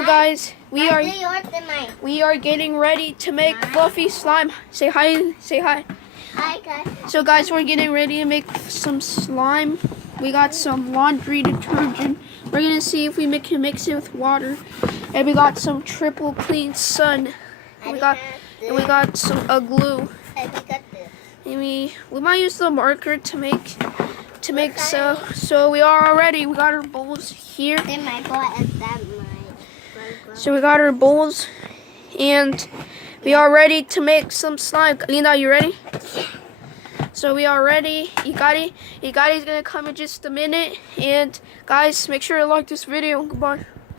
So guys, we are getting ready to make fluffy slime. Say hi. Say hi. Hi guys. So guys, we're getting ready to make some slime. We got some laundry detergent. We're gonna see if we can mix it with water. And we got some triple clean sun. And we got some glue. And we might use the marker to make so we are all ready. We got our bowls here. So we got our bowls and we are ready to make some slime. Lina, you ready? So we are ready. Igati's gonna come in just a minute. And guys, make sure to like this video. Goodbye.